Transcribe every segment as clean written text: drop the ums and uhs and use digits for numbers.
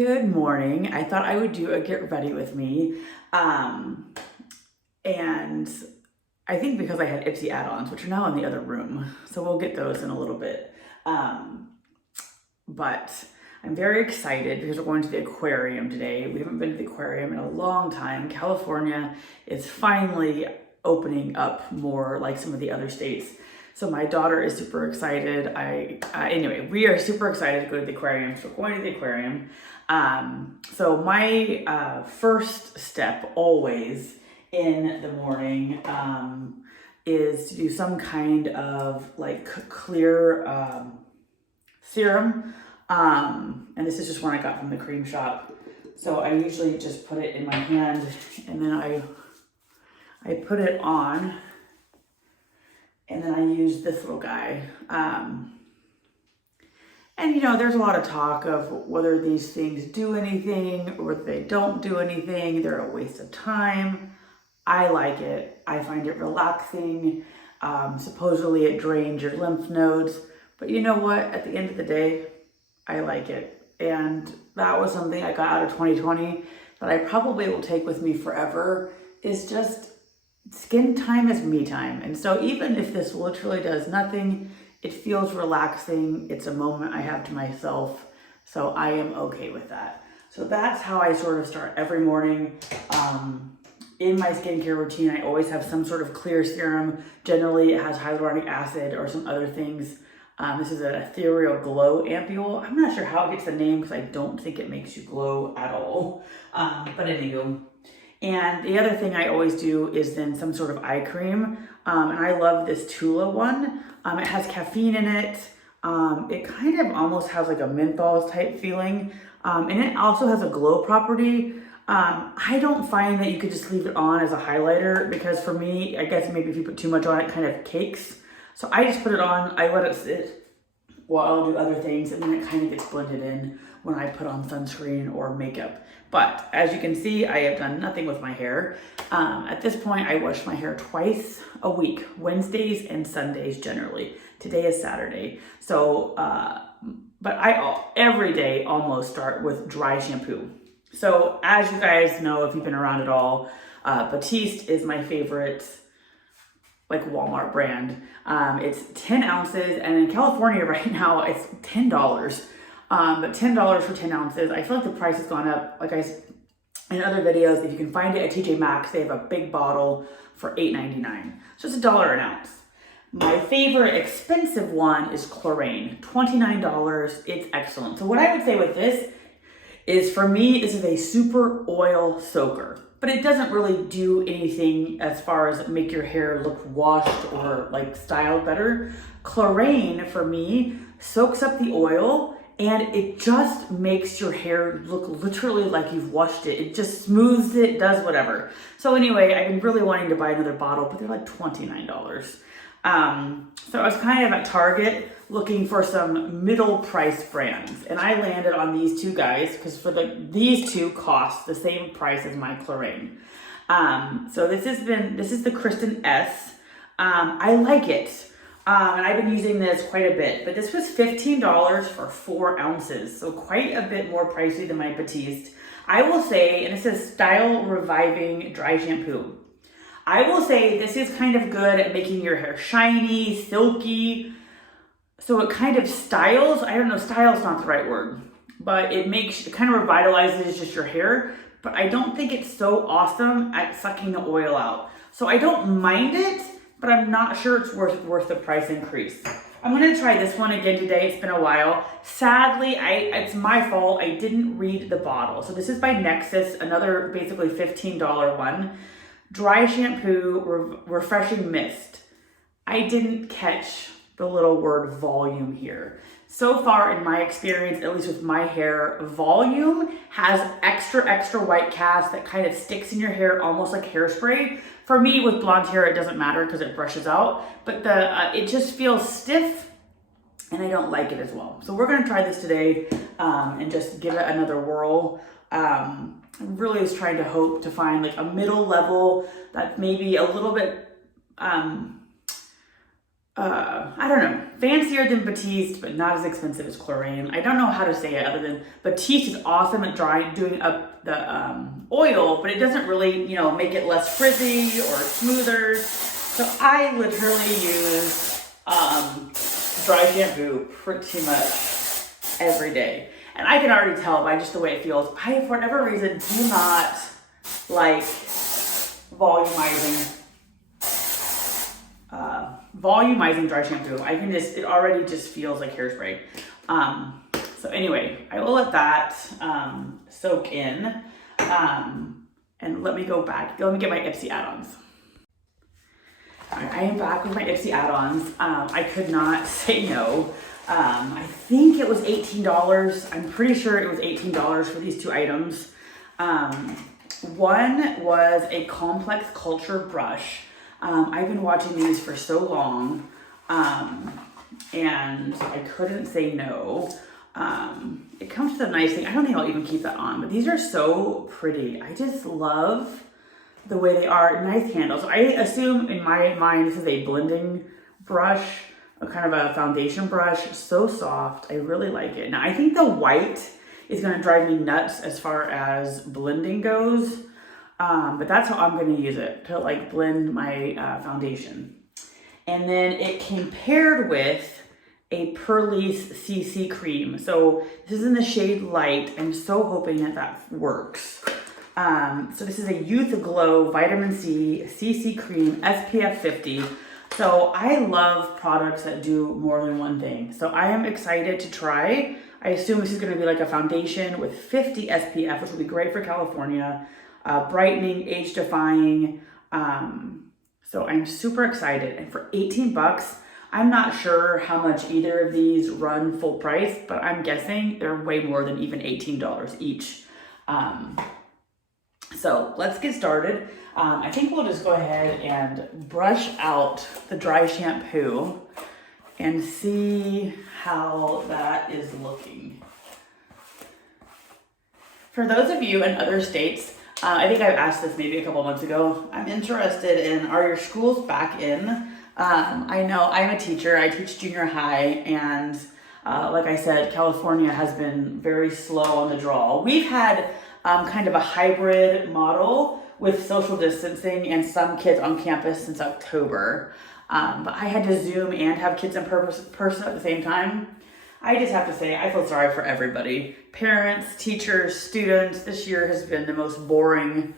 Good morning. I thought I would do a get ready with me. And I think because I had Ipsy add-ons, which are now in the other room. So we'll get those in a little bit. But I'm very excited because we're going to the aquarium today. We haven't been to the aquarium in a long time. California is finally opening up more like some of the other states. So my daughter is super excited. Anyway, we are super excited to go to the aquarium. So we're going to the aquarium. So my first step always in the morning is to do some kind of like clear serum. And this is just one I got from the cream shop. So I usually just put it in my hand and then I put it on. And then I use this little guy. And you know, there's a lot of talk of whether these things do anything or whether they don't do anything. They're a waste of time. I like it. I find it relaxing. Supposedly it drains your lymph nodes. But you know what? At the end of the day, I like it. And that was something I got out of 2020 that I probably will take with me forever, is just skin time is me time. And so even if this literally does nothing, it feels relaxing. It's a moment I have to myself. So I am okay with that. So that's how I sort of start every morning. In my skincare routine, I always have some sort of clear serum. Generally, it has hyaluronic acid or some other things. This is an ethereal glow ampule. I'm not sure how it gets the name because I don't think it makes you glow at all. But anywho. And the other thing I always do is then some sort of eye cream. And I love this Tula one. It has caffeine in it. It kind of almost has like a menthol type feeling. And it also has a glow property. I don't find that you could just leave it on as a highlighter because for me, I guess maybe if you put too much on it, kind of cakes. So I just put it on, I let it sit while I'll do other things, and then it kind of gets blended in when I put on sunscreen or makeup. But as you can see, I have done nothing with my hair. At this point, I wash my hair twice a week, Wednesdays and Sundays generally. Today is Saturday. So, but I every day almost start with dry shampoo. So as you guys know, if you've been around at all, Batiste is my favorite like Walmart brand. It's 10 ounces, and in California right now, it's $10. But $10 for 10 ounces. I feel like the price has gone up. Like I said in other videos, if you can find it at TJ Maxx, they have a big bottle for $8.99. So it's $1 an ounce. My favorite expensive one is Chlorane, $29. It's excellent. So what I would say with this is, for me, this is a super oil soaker, but it doesn't really do anything as far as make your hair look washed or like styled better. Chlorane, for me, soaks up the oil and it just makes your hair look literally like you've washed it. It just smooths it, does whatever. So anyway, I've been really wanting to buy another bottle, but they're like $29. So I was kind of at Target looking for some middle price brands, and I landed on these two guys because these two cost the same price as my Chlorane. So this is the Kristen S. I like it. And I've been using this quite a bit, but this was $15 for 4 ounces. So quite a bit more pricey than my Batiste. I will say, and it says Style Reviving Dry Shampoo. I will say this is kind of good at making your hair shiny, silky. So it kind of styles, I don't know, style's not the right word, but it kind of revitalizes just your hair. But I don't think it's so awesome at sucking the oil out. So I don't mind it, but I'm not sure it's worth the price increase. I'm gonna try this one again today. It's been a while. Sadly, it's my fault. I didn't read the bottle. So this is by Nexus, another basically $15 one. Dry shampoo, refreshing mist. I didn't catch the little word volume here. So far in my experience, at least with my hair, volume has extra white cast that kind of sticks in your hair almost like hairspray. For me, with blonde hair, it doesn't matter because it brushes out, but it just feels stiff and I don't like it as well. So we're gonna try this today and just give it another whirl. I really was trying to hope to find like a middle level that maybe a little bit I don't know, fancier than Batiste, but not as expensive as Chlorine. I don't know how to say it other than Batiste is awesome at doing up the oil, but it doesn't really, you know, make it less frizzy or smoother. So I literally use dry shampoo pretty much every day. And I can already tell by just the way it feels. I, for whatever reason, do not like volumizing dry shampoo. I can just, it already just feels like hairspray. So anyway, I will let that soak in. And let me go back. Let me get my Ipsy add-ons. All right, I am back with my Ipsy add-ons. I could not say no. I think it was $18. I'm pretty sure it was $18 for these two items. One was a complex culture brush. I've been watching these for so long, and I couldn't say no. It comes with a nice thing. I don't think I'll even keep that on, but these are so pretty. I just love the way they are. Nice handles. I assume in my mind this is a blending brush, a kind of a foundation brush. So soft. I really like it. Now I think the white is going to drive me nuts as far as blending goes, but that's how I'm going to use it, to like blend my foundation. And then it came paired with a Purlisse CC cream. So this is in the shade Light. I'm so hoping that that works. So this is a Youth Glow Vitamin C CC cream, SPF 50. So I love products that do more than one thing. So I am excited to try. I assume this is gonna be like a foundation with 50 SPF, which will be great for California. Brightening, age defying. So I'm super excited. And for 18 bucks, I'm not sure how much either of these run full price, but I'm guessing they're way more than even $18 each. So let's get started. I think we'll just go ahead and brush out the dry shampoo and see how that is looking. For those of you in other states, I think I've asked this maybe a couple months ago, I'm interested in, are your schools back in? I know I'm a teacher, I teach junior high, and like I said, California has been very slow on the draw. We've had kind of a hybrid model with social distancing and some kids on campus since October. But I had to Zoom and have kids in person at the same time. I just have to say, I feel sorry for everybody. Parents, teachers, students. This year has been the most boring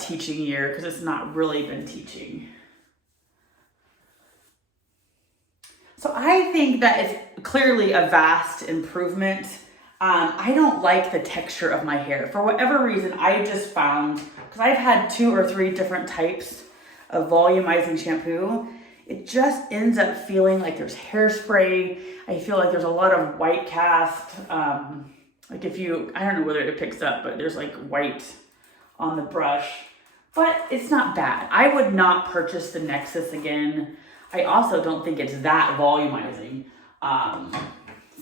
teaching year because it's not really been teaching. So I think that it's clearly a vast improvement. I don't like the texture of my hair. For whatever reason, I just found, because I've had 2 or 3 different types of volumizing shampoo, it just ends up feeling like there's hairspray. I feel like there's a lot of white cast. Like if you, I don't know whether it picks up, but there's like white on the brush. But it's not bad. I would not purchase the Nexus again. I also don't think it's that volumizing.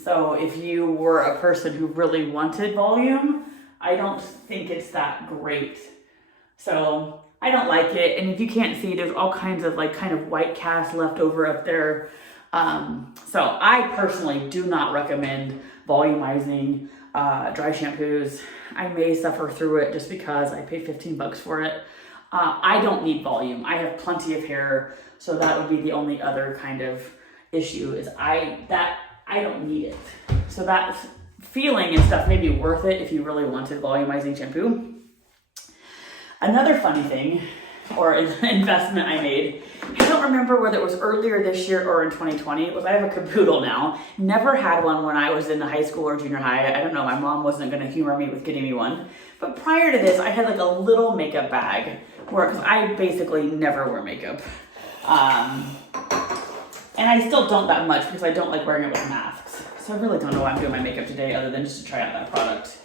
So if you were a person who really wanted volume, I don't think it's that great. So I don't like it. And if you can't see, there's all kinds of like kind of white cast left over up there. So I personally do not recommend volumizing dry shampoos. I may suffer through it just because I paid 15 bucks for it. I don't need volume. I have plenty of hair. So that would be the only other kind of issue is I don't need it. So that feeling and stuff may be worth it if you really wanted volumizing shampoo. Another funny thing, or investment I made, I don't remember whether it was earlier this year or in 2020, was I have a caboodle now. Never had one when I was in high school or junior high. I don't know, my mom wasn't gonna humor me with getting me one. But prior to this, I had like a little makeup bag where, because I basically never wear makeup. And I still don't that much because I don't like wearing it with masks. So I really don't know why I'm doing my makeup today other than just to try out that product.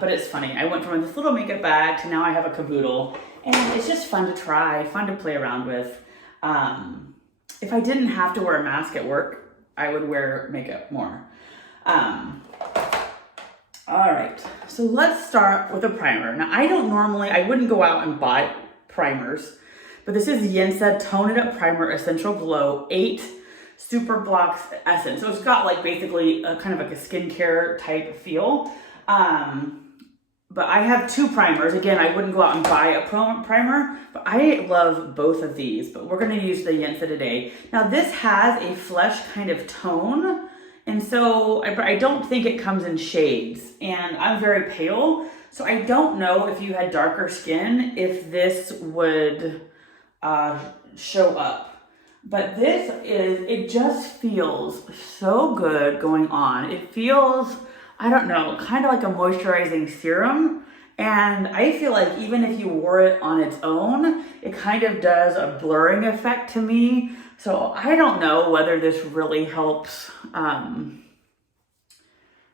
But it's funny. I went from this little makeup bag to now I have a caboodle. And it's just fun to try, fun to play around with. If I didn't have to wear a mask at work, I would wear makeup more. All right, so let's start with a primer. Now I wouldn't go out and buy primers but this is Yensa Tone It Up Primer Essential Glow 8 Super Blocks Essence. So it's got like basically a kind of like a skincare type feel. But I have 2 primers. Again, I wouldn't go out and buy a primer, but I love both of these. But we're going to use the Yensa today. Now this has a flesh kind of tone, and so I don't think it comes in shades. And I'm very pale, so I don't know if you had darker skin if this would show up. But this it just feels so good going on. It feels, I don't know, kind of like a moisturizing serum. And I feel like even if you wore it on its own, it kind of does a blurring effect to me. So I don't know whether this really helps,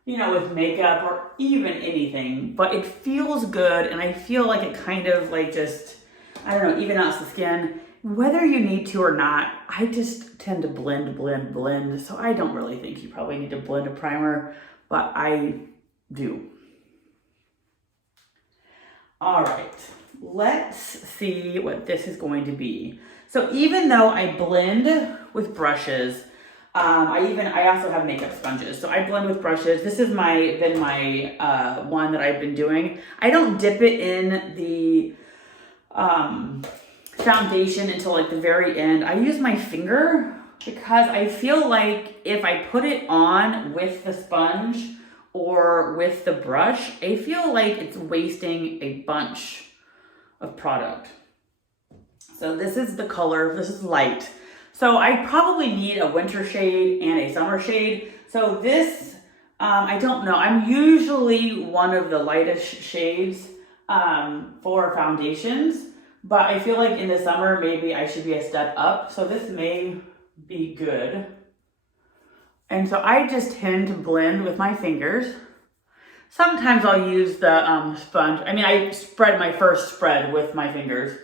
you know, with makeup or even anything, but it feels good. And I feel like it kind of like just, I don't know, even out the skin. Whether you need to or not, I just tend to blend. So I don't really think you probably need to blend a primer, but I do. All right, let's see what this is going to be. So even though I blend with brushes, I also have makeup sponges. So I blend with brushes. This has been my one that I've been doing. I don't dip it in the foundation until like the very end. I use my finger because I feel like if I put it on with the sponge or with the brush, I feel like it's wasting a bunch of product. So this is the color, this is light. So I probably need a winter shade and a summer shade. So this, I don't know, I'm usually one of the lightest shades for foundations. But I feel like in the summer, maybe I should be a step up. So this may be good. And so I just tend to blend with my fingers. Sometimes I'll use the sponge. I mean, I spread my first spread with my fingers.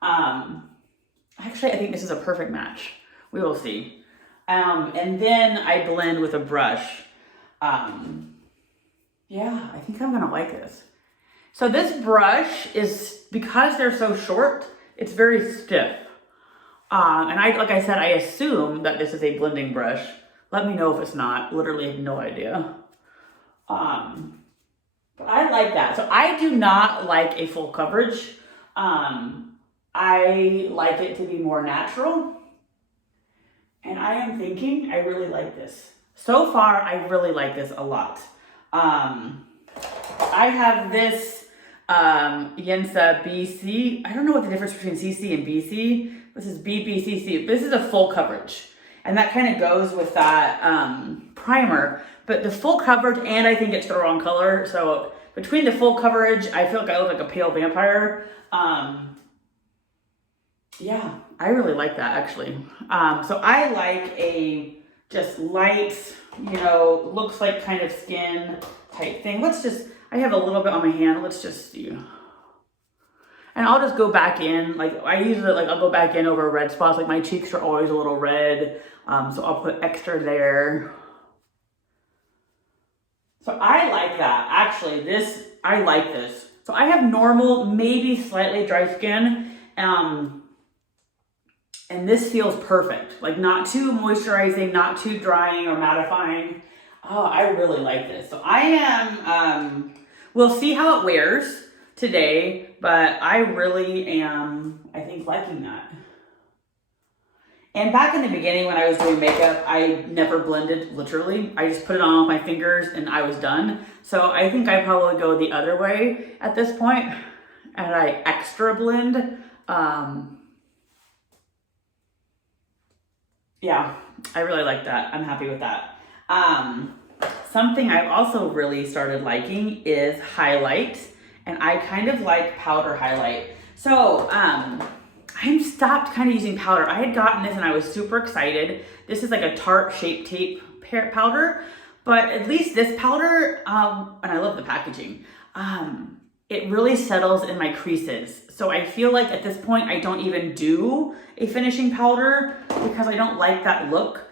Actually, I think this is a perfect match. We will see. And then I blend with a brush. Yeah, I think I'm gonna like this. So this brush is, because they're so short, it's very stiff. And like I said, I assume that this is a blending brush. Let me know if it's not. Literally have no idea. But I like that. So I do not like a full coverage. I like it to be more natural. And I am thinking I really like this. So far, I really like this a lot. I have this Yensa BC. I don't know what the difference between CC and BC. This is BBCC. This is a full coverage. And that kind of goes with that primer. But the full coverage, and I think it's the wrong color. So between the full coverage, I feel like I look like a pale vampire. Yeah, I really like that actually. So I like a just light, you know, looks like kind of skin type thing. I have a little bit on my hand. Let's just see. And I'll just go back in. Like I usually, I'll go back in over red spots. Like my cheeks are always a little red. So I'll put extra there. So I like that. Actually, I like this. So I have normal, maybe slightly dry skin. And this feels perfect. Like not too moisturizing, not too drying or mattifying. Oh, I really like this. So I am, we'll see how it wears today, but I really am, I think, liking that. And back in the beginning when I was doing makeup, I never blended, literally. I just put it on with my fingers and I was done. So I think I probably go the other way at this point, and I extra blend. Yeah, I really like that. I'm happy with that. Something I've also really started liking is highlight, and I kind of like powder highlight. So I stopped kind of using powder. I had gotten this and I was super excited. This is like a Tarte Shape Tape powder, but at least this powder, and I love the packaging, it really settles in my creases. So I feel like at this point I don't even do a finishing powder because I don't like that look.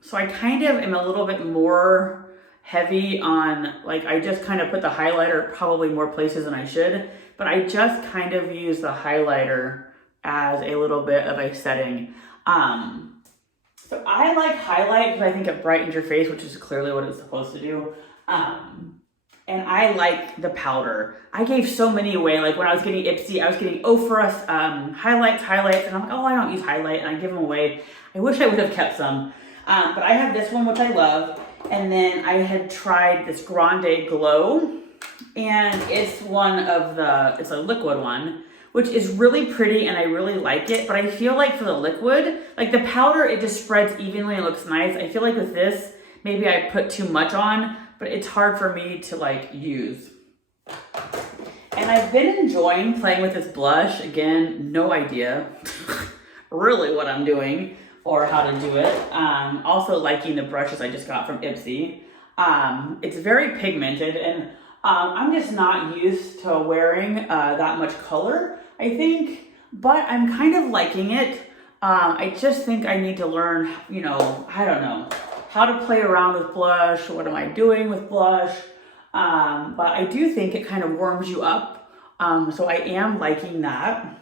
So I kind of am a little bit more heavy on, like, I just kind of put the highlighter probably more places than I should, but I just kind of use the highlighter as a little bit of a setting. So I like highlight because I think it brightens your face, which is clearly what it's supposed to do. And I like the powder. I gave so many away. Like when I was getting Ipsy, I was getting Ofra highlights, and I'm like, oh, I don't use highlight, and I give them away. I wish I would have kept some. But I have this one, which I love. And then I had tried this Grande Glow, and it's it's a liquid one, which is really pretty, and I really like it. But I feel like for the liquid, like the powder, it just spreads evenly and looks nice. I feel like with this, maybe I put too much on, but it's hard for me to like use. And I've been enjoying playing with this blush. Again, no idea really what I'm doing or how to do it. Also liking the brushes I just got from Ipsy. It's very pigmented, and I'm just not used to wearing that much color, I think, but I'm kind of liking it. I just think I need to learn, you know, I don't know, how to play around with blush. What am I doing with blush? But I do think it kind of warms you up. So I am liking that.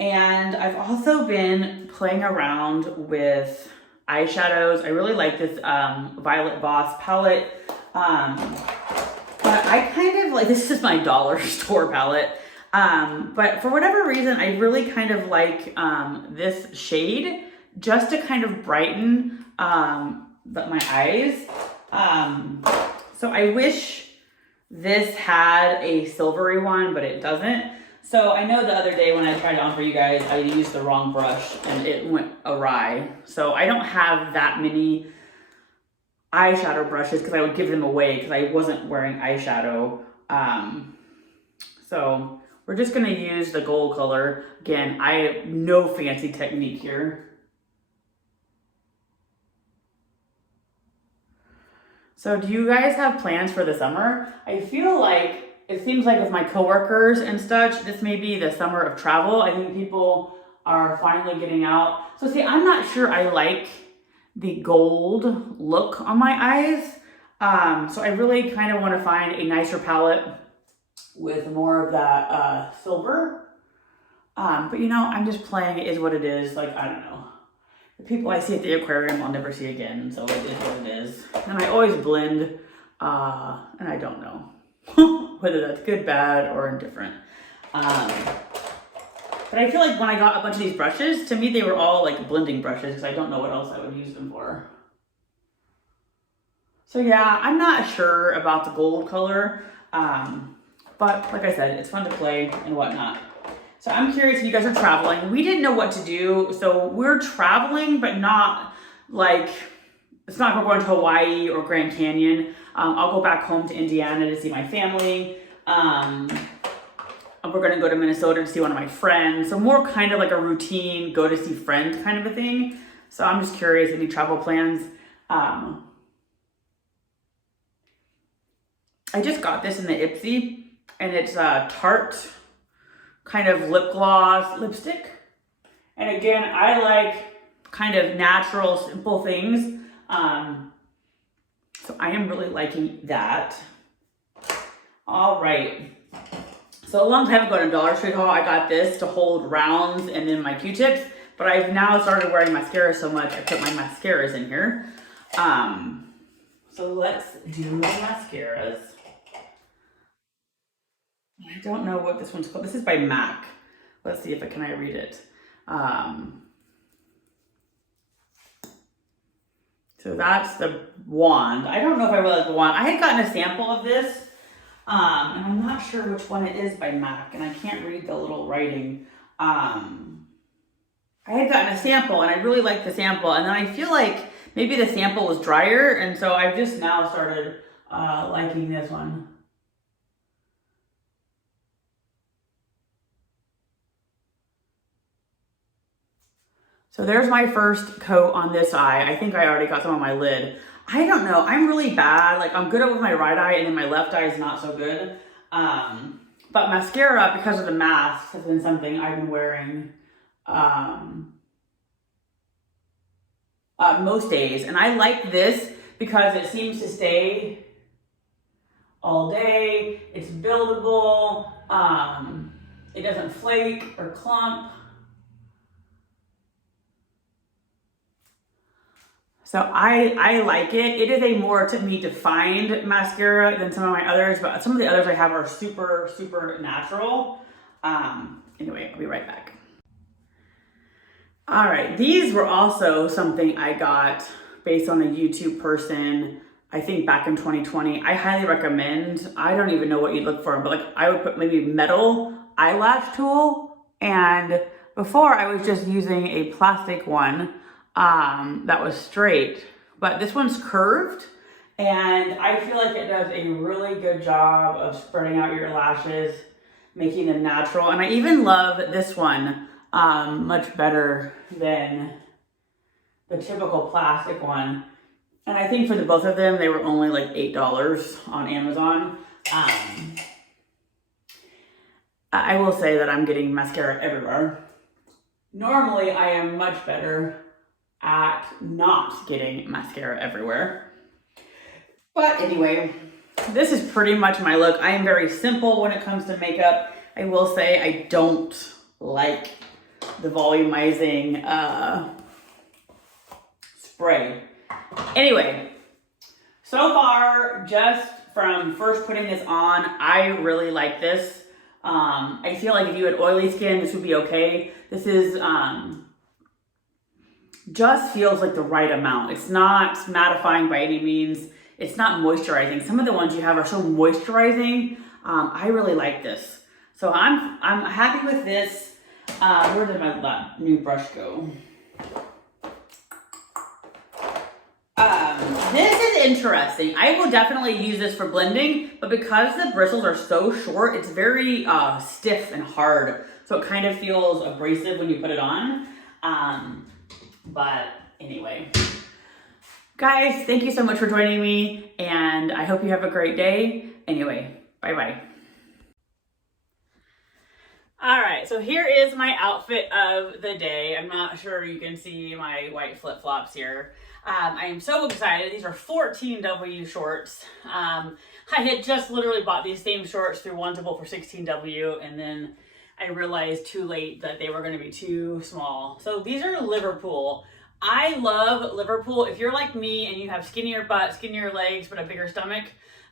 And I've also been playing around with eyeshadows. I really like this Violet Voss palette. But I kind of like, this is my dollar store palette. But for whatever reason, I really kind of like this shade, just to kind of brighten my eyes. So I wish this had a silvery one, but it doesn't. So I know the other day when I tried it on for you guys, I used the wrong brush and it went awry. So I don't have that many eyeshadow brushes because I would give them away because I wasn't wearing eyeshadow. So we're just gonna use the gold color. Again, I have no fancy technique here. So do you guys have plans for the summer? I feel like, it seems like with my coworkers and such, this may be the summer of travel. I think people are finally getting out. So see, I'm not sure I like the gold look on my eyes. So I really kind of want to find a nicer palette with more of that silver. But you know, I'm just playing, it is what it is. Like, I don't know. The people I see at the aquarium I'll never see again, so it is what it is. And I always blend, and I don't know whether that's good, bad, or indifferent. But I feel like when I got a bunch of these brushes, to me they were all like blending brushes because I don't know what else I would use them for. So yeah, I'm not sure about the gold color, but like I said, it's fun to play and whatnot. So I'm curious if you guys are traveling. We didn't know what to do, so we're traveling, but not like, it's not like we're going to Hawaii or Grand Canyon. I'll go back home to Indiana to see my family. We're gonna go to Minnesota to see one of my friends. So more kind of like a routine, go to see friends kind of a thing. So I'm just curious, any travel plans? I just got this in the Ipsy, and it's a Tarte kind of lip gloss lipstick. And again, I like kind of natural, simple things. So I am really liking that. All right. So a long time ago in a Dollar Tree haul, I got this to hold rounds and then my Q-tips, but I've now started wearing mascara so much, I put my mascaras in here. So let's do my mascaras. I don't know what this one's called. This is by MAC. Let's see if can I read it. So that's the wand. I don't know if I really like the wand. I had gotten a sample of this, and I'm not sure which one it is by MAC, and I can't read the little writing. I had gotten a sample, and I really liked the sample, and then I feel like maybe the sample was drier, and so I've just now started liking this one. So there's my first coat on this eye. I think I already got some on my lid. I don't know, I'm really bad. Like, I'm good at with my right eye, and then my left eye is not so good. But mascara, because of the mask, has been something I've been wearing most days. And I like this because it seems to stay all day. It's buildable. It doesn't flake or clump. So I like it. It is a more, to me, defined mascara than some of my others, but some of the others I have are super, super natural. Anyway, I'll be right back. All right, these were also something I got based on a YouTube person, I think back in 2020. I highly recommend, I don't even know what you'd look for, but like I would put maybe metal eyelash tool. And before I was just using a plastic one that was straight, but this one's curved and I feel like it does a really good job of spreading out your lashes, making them natural. And I even love this one much better than the typical plastic one. And I think for the both of them, they were only like $8 on Amazon. I will say that I'm getting mascara everywhere. Normally, I am much better at not getting mascara everywhere. But anyway, this is pretty much my look. I am very simple when it comes to makeup. I will say I don't like the volumizing spray. Anyway, so far, just from first putting this on, I really like this. I feel like if you had oily skin, this would be okay. This is just feels like the right amount. It's not mattifying by any means. It's not moisturizing. Some of the ones you have are so moisturizing. I really like this. So I'm happy with this. Where did my new brush go? This is interesting. I will definitely use this for blending, but because the bristles are so short, it's very stiff and hard. So it kind of feels abrasive when you put it on. But anyway, guys, thank you so much for joining me, and I hope you have a great day. Anyway, bye-bye. All right, so here is my outfit of the day. I'm not sure you can see my white flip-flops here. I am so excited. These are 14W shorts. I had just literally bought these same shorts through Wantable for 16W, and then I realized too late that they were going to be too small. So these are Liverpool. I love Liverpool. If you're like me and you have skinnier butt, skinnier legs, but a bigger stomach,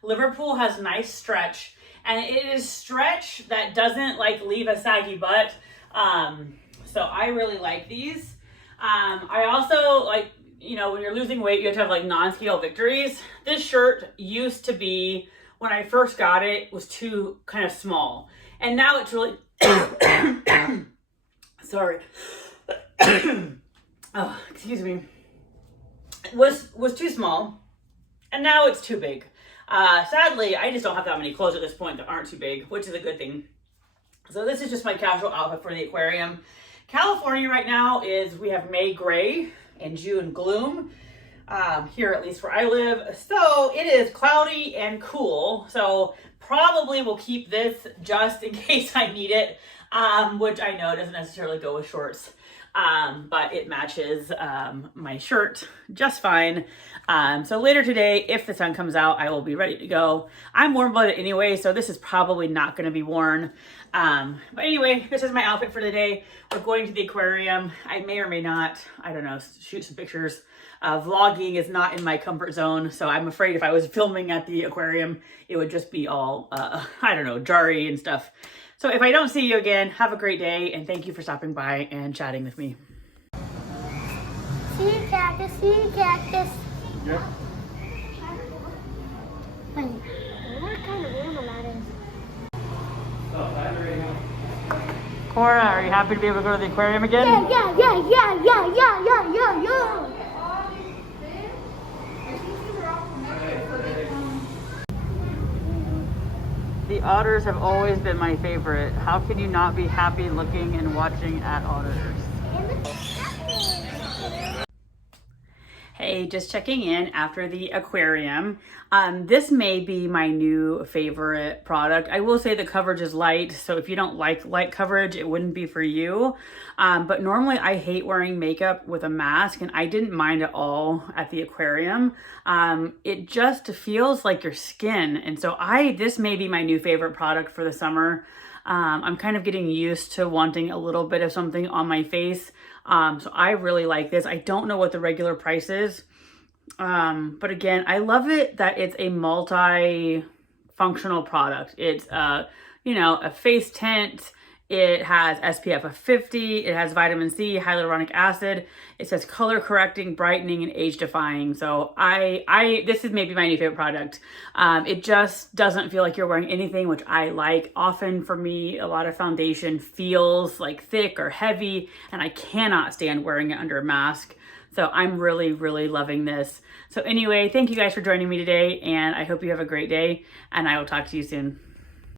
Liverpool has nice stretch. And it is stretch that doesn't like leave a saggy butt. So I really like these. I also like, you know, when you're losing weight, you have to have like non-scale victories. This shirt used to be, when I first got it, was too kind of small. And now it's really, sorry. Oh, excuse me. Was too small. And now it's too big. Sadly, I just don't have that many clothes at this point that aren't too big, which is a good thing. So this is just my casual outfit for the aquarium. California right now we have May gray and June gloom, here at least where I live. So it is cloudy and cool. So probably will keep this just in case I need it, which I know doesn't necessarily go with shorts. But it matches my shirt just fine. So later today, if the sun comes out, I will be ready to go. I'm warm-blooded anyway, so this is probably not going to be worn. But anyway, this is my outfit for the day. We're going to the aquarium. I may or may not, I don't know, shoot some pictures. Vlogging is not in my comfort zone, so I'm afraid if I was filming at the aquarium, it would just be all, I don't know, jarry and stuff. So if I don't see you again, have a great day, and thank you for stopping by and chatting with me. See cactus, see cactus. Yep. Wait, I wonder what kind of animal that is. Cora, are you happy to be able to go to the aquarium again? Yeah. The otters have always been my favorite. How can you not be happy looking and watching at otters? Hey, just checking in after the aquarium. This may be my new favorite product. I will say the coverage is light, so if you don't like light coverage, it wouldn't be for you. But normally I hate wearing makeup with a mask, and I didn't mind at all at the aquarium. It just feels like your skin, and so this may be my new favorite product for the summer. I'm kind of getting used to wanting a little bit of something on my face. So I really like this. I don't know what the regular price is. But again, I love it that it's a multi-functional product. It's, you know, a face tint. It has SPF of 50. It has vitamin C, hyaluronic acid. It says color correcting, brightening, and age defying. So this is maybe my new favorite product. It just doesn't feel like you're wearing anything, which I like. Often for me, a lot of foundation feels like thick or heavy, and I cannot stand wearing it under a mask. So I'm really, really loving this. So anyway, thank you guys for joining me today, and I hope you have a great day, and I will talk to you soon.